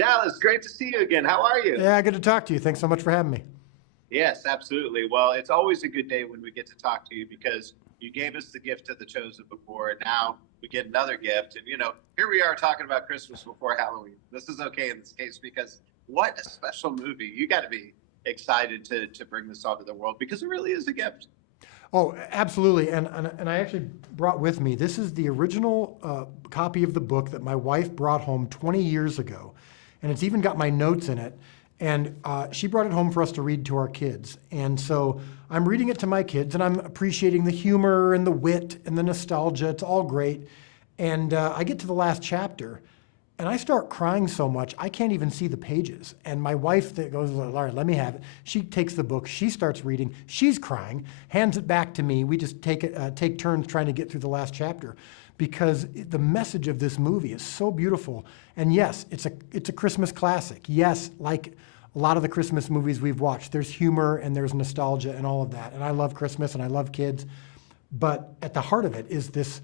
Dallas, great to see you again. How are you? Yeah, good to talk to you. Thanks so much for having me. Yes, absolutely. Well, it's always a good day when we get to talk to you because you gave us the gift of the chosen before, and now we get another gift. And, here we are talking about Christmas before Halloween. This is okay in this case because what a special movie. You got to be excited to bring this onto the world because it really is a gift. Oh, absolutely. And I actually brought with me, this is the original copy of the book that my wife brought home 20 years ago. And it's even got my notes in it. And she brought it home for us to read to our kids. And so I'm reading it to my kids, and I'm appreciating the humor and the wit and the nostalgia. It's all great. And I get to the last chapter, and I start crying so much, I can't even see the pages. And my wife that goes, Laura, let me have it. She takes the book, she starts reading, she's crying, hands it back to me. We just take turns trying to get through the last chapter because the message of this movie is so beautiful. And yes, it's a Christmas classic. Yes, like a lot of the Christmas movies we've watched, there's humor and there's nostalgia and all of that. And I love Christmas and I love kids. But at the heart of it is this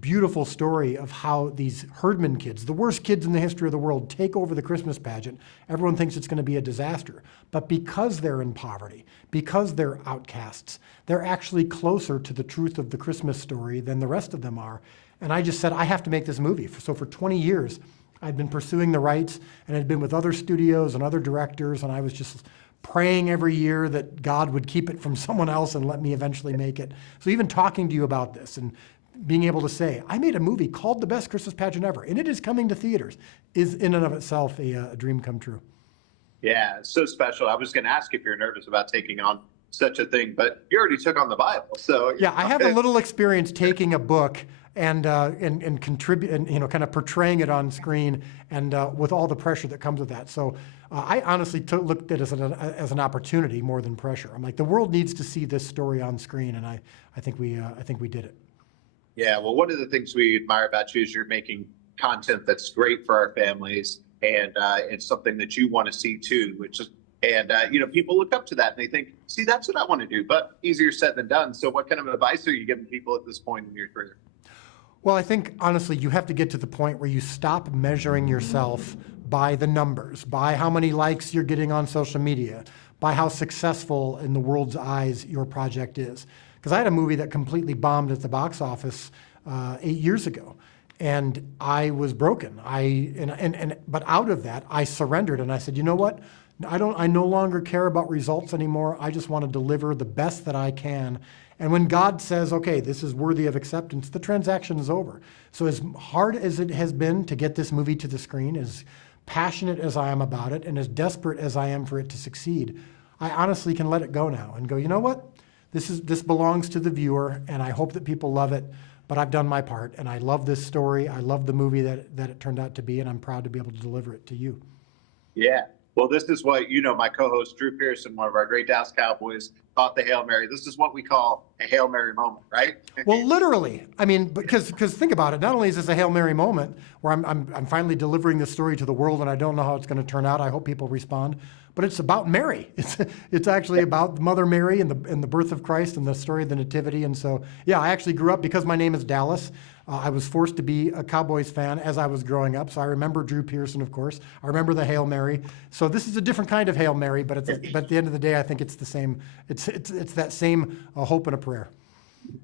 beautiful story of how these herdman kids, the worst kids in the history of the world, take over the Christmas pageant. Everyone thinks it's going to be a disaster. But because they're in poverty, because they're outcasts, they're actually closer to the truth of the Christmas story than the rest of them are. And I just said, I have to make this movie. So for 20 years, I'd been pursuing the rights and had been with other studios and other directors, and I was just praying every year that God would keep it from someone else and let me eventually make it. So even talking to you about this and being able to say, I made a movie called The Best Christmas Pageant Ever, and it is coming to theaters, is in and of itself a dream come true. Yeah, it's so special. I was going to ask if you're nervous about taking on such a thing, but you already took on the Bible. So yeah, I have a little experience taking a book and contribute and kind of portraying it on screen and with all the pressure that comes with that. So I honestly looked at it as an opportunity more than pressure. I'm like, the world needs to see this story on screen, and I think we did it. Yeah, well, one of the things we admire about you is you're making content that's great for our families, and it's something that you want to see too, people look up to that and they think, see, that's what I want to do, but easier said than done. So what kind of advice are you giving people at this point in your career? Well, I think, honestly, you have to get to the point where you stop measuring yourself by the numbers, by how many likes you're getting on social media, by how successful in the world's eyes your project is. Because I had a movie that completely bombed at the box office 8 years ago, and I was broken. But out of that, I surrendered, and I said, you know what? I no longer care about results anymore. I just want to deliver the best that I can. And when God says, okay, this is worthy of acceptance, the transaction is over. So as hard as it has been to get this movie to the screen, as passionate as I am about it, and as desperate as I am for it to succeed, I honestly can let it go now and go, you know what? This belongs to the viewer, and I hope that people love it, but I've done my part, and I love this story. I love the movie that it turned out to be, and I'm proud to be able to deliver it to you. Yeah. Well, this is what, my co-host Drew Pearson, one of our great Dallas Cowboys, taught the Hail Mary. This is what we call a Hail Mary moment, right? Well, literally. I mean, because think about it. Not only is this a Hail Mary moment where I'm finally delivering the story to the world, and I don't know how it's going to turn out. I hope people respond. But it's about Mary. It's actually about Mother Mary and the birth of Christ and the story of the Nativity. And so, yeah, I actually grew up because my name is Dallas. I was forced to be a Cowboys fan as I was growing up. So I remember Drew Pearson, of course. I remember the Hail Mary. So this is a different kind of Hail Mary, but at the end of the day, I think it's the same. It's that same hope and a prayer.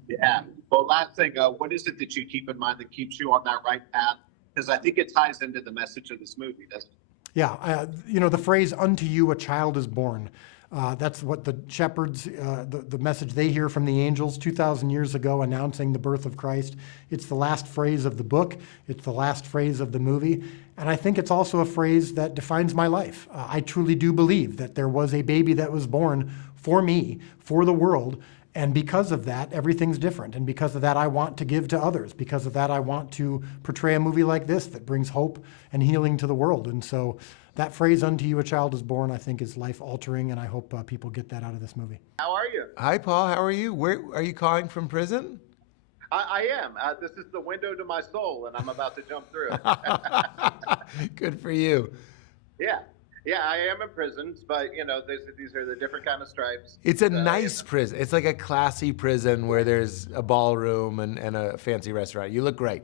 Yeah. Well, last thing, what is it that you keep in mind that keeps you on that right path? Because I think it ties into the message of this movie, doesn't it? Yeah, the phrase, unto you a child is born. That's what the shepherds, the message they hear from the angels 2,000 years ago announcing the birth of Christ. It's the last phrase of the book. It's the last phrase of the movie. And I think it's also a phrase that defines my life. I truly do believe that there was a baby that was born for me, for the world. And because of that, everything's different. And because of that, I want to give to others. Because of that, I want to portray a movie like this that brings hope and healing to the world. And so that phrase, unto you a child is born, I think is life-altering, and I hope people get that out of this movie. How are you? Hi, Paul. How are you? Where are you calling from prison? I am. This is the window to my soul, and I'm about to jump through it. Good for you. Yeah. Yeah, I am in prisons, but these are the different kind of stripes. It's a nice prison. It's like a classy prison where there's a ballroom and a fancy restaurant. You look great.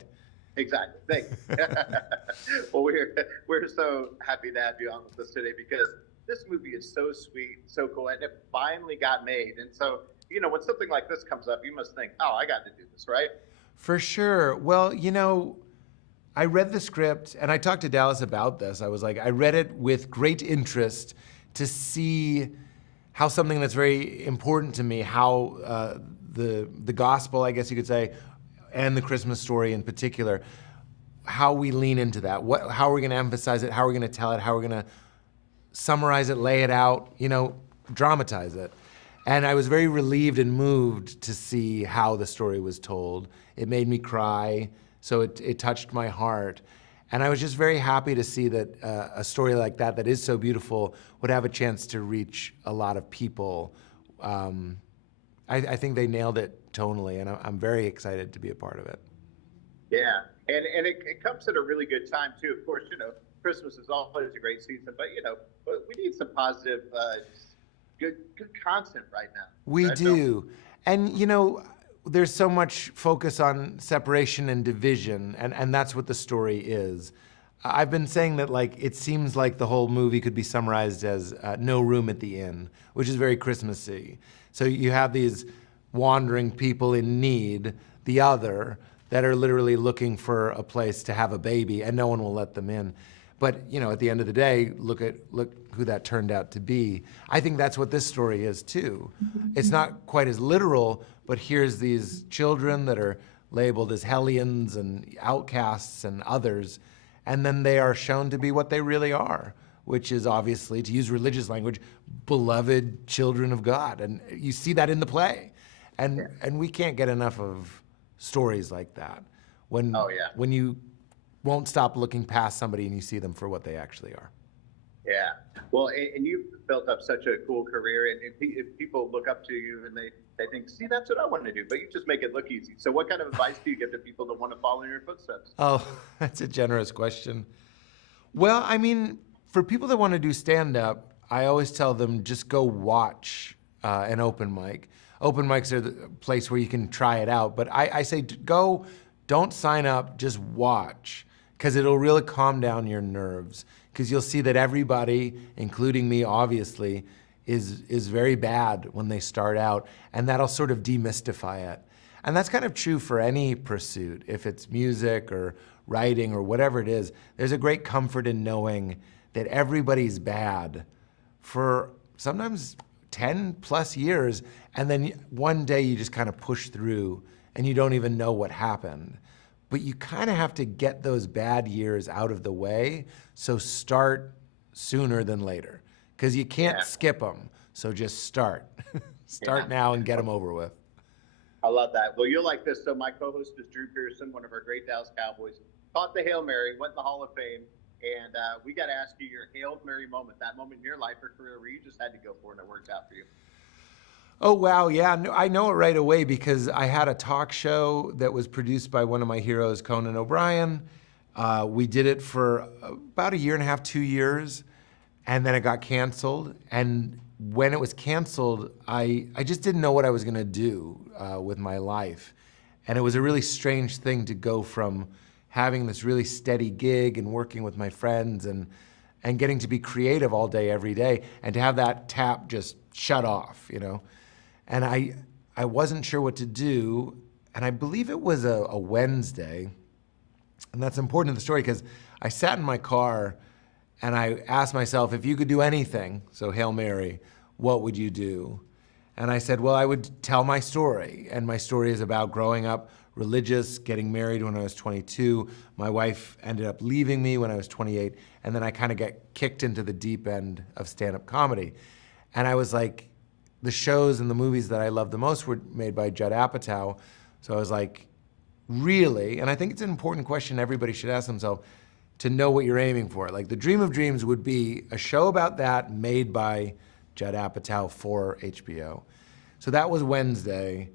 Exactly. Thank you. Well, we're so happy to have you on with us today because this movie is so sweet, so cool, and it finally got made. And so, when something like this comes up, you must think, "Oh, I got to do this, right?" For sure. Well, I read the script and I talked to Dallas about this. I was like, I read it with great interest to see how something that's very important to me, how the gospel, I guess you could say, and the Christmas story in particular, how we lean into that. How are we going to emphasize it? How are we going to tell it? How are we going to summarize it, lay it out, dramatize it? And I was very relieved and moved to see how the story was told. It made me cry, so it touched my heart. And I was just very happy to see that a story like that is so beautiful, would have a chance to reach a lot of people. I think they nailed it tonally, and I'm very excited to be a part of it. Yeah, and it comes at a really good time too. Of course, Christmas is always a great season, but we need some positive, good content right now. We right? do, and there's so much focus on separation and division, and that's what the story is. I've been saying that it seems like the whole movie could be summarized as No Room at the Inn, which is very Christmassy. So you have these wandering people in need, the other, that are literally looking for a place to have a baby, and no one will let them in. But at the end of the day, look who that turned out to be. I think that's what this story is too. It's not quite as literal, but here's these children that are labeled as hellions and outcasts and others, and then they are shown to be what they really are, which is obviously, to use religious language, beloved children of God. And you see that in the play. And we can't get enough of stories like that. When you won't stop looking past somebody and you see them for what they actually are. Yeah. Well, and you've built up such a cool career, and if people look up to you and they think, see, that's what I want to do, but you just make it look easy. So what kind of advice do you give to people that want to follow in your footsteps? Oh, that's a generous question. Well, I mean, for people that want to do stand-up, I always tell them just go watch an open mic. Open mics are the place where you can try it out, but I say go, don't sign up, just watch, because it'll really calm down your nerves, because you'll see that everybody, including me, obviously, is very bad when they start out, and that'll sort of demystify it. And that's kind of true for any pursuit, if it's music or writing or whatever it is. There's a great comfort in knowing that everybody's bad for sometimes 10 plus years, and then one day you just kind of push through and you don't even know what happened. But you kind of have to get those bad years out of the way, so start sooner than later, because you can't skip them, so just start. Start now and get them over with. I love that. Well, you'll like this. So my co-host is Drew Pearson, one of our great Dallas Cowboys. Caught the Hail Mary, went in the Hall of Fame, and we got to ask you your Hail Mary moment, that moment in your life or career where you just had to go for it and it worked out for you. Oh, wow, yeah, no, I know it right away because I had a talk show that was produced by one of my heroes, Conan O'Brien. We did it for about a year and a half, 2 years, and then it got canceled. And when it was canceled, I just didn't know what I was gonna do with my life. And it was a really strange thing to go from having this really steady gig and working with my friends and getting to be creative all day, every day, and to have that tap just shut off, And I wasn't sure what to do, and I believe it was a Wednesday, and that's important in the story because I sat in my car and I asked myself, if you could do anything, so Hail Mary, what would you do? And I said, well, I would tell my story, and my story is about growing up religious, getting married when I was 22. My wife ended up leaving me when I was 28, and then I kind of got kicked into the deep end of stand-up comedy. And I was like, the shows and the movies that I loved the most were made by Judd Apatow. So I was like, really? And I think it's an important question everybody should ask themselves, to know what you're aiming for. Like, the dream of dreams would be a show about that made by Judd Apatow for HBO. So that was Wednesday,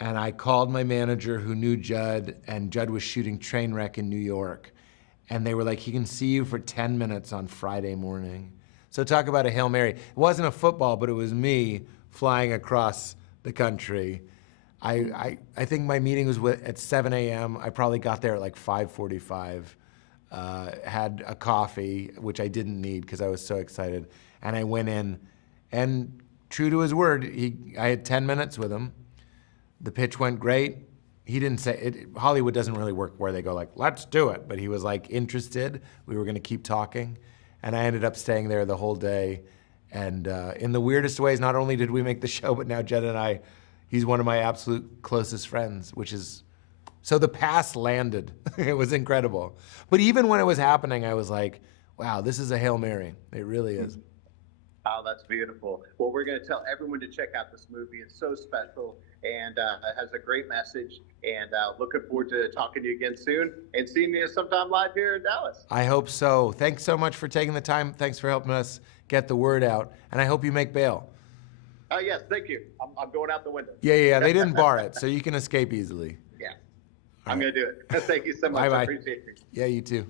and I called my manager who knew Judd, and Judd was shooting Trainwreck in New York. And they were like, he can see you for 10 minutes on Friday morning. So talk about a Hail Mary. It wasn't a football, but it was me flying across the country I think my meeting was at 7 a.m. I probably got there at like 5:45. Had a coffee, which I didn't need because I was so excited, and I went in, and true to his word, I had 10 minutes with him. The pitch went great. He didn't say it. Hollywood doesn't really work where they go like, let's do it, but he was like interested. We were going to keep talking, and I ended up staying there the whole day. And in the weirdest ways, not only did we make the show, but now Jed and I, he's one of my absolute closest friends, which is, so the pass landed. It was incredible. But even when it was happening, I was like, wow, this is a Hail Mary. It really is. Oh, that's beautiful. Well, we're going to tell everyone to check out this movie. It's so special and has a great message. And looking forward to talking to you again soon and seeing you sometime live here in Dallas. I hope so. Thanks so much for taking the time. Thanks for helping us get the word out. And I hope you make bail. Oh, yes. Thank you. I'm going out the window. Yeah. They didn't bar it, so you can escape easily. Yeah. I'm going to do it. Thank you so much. Bye-bye. I appreciate it. Yeah, you too.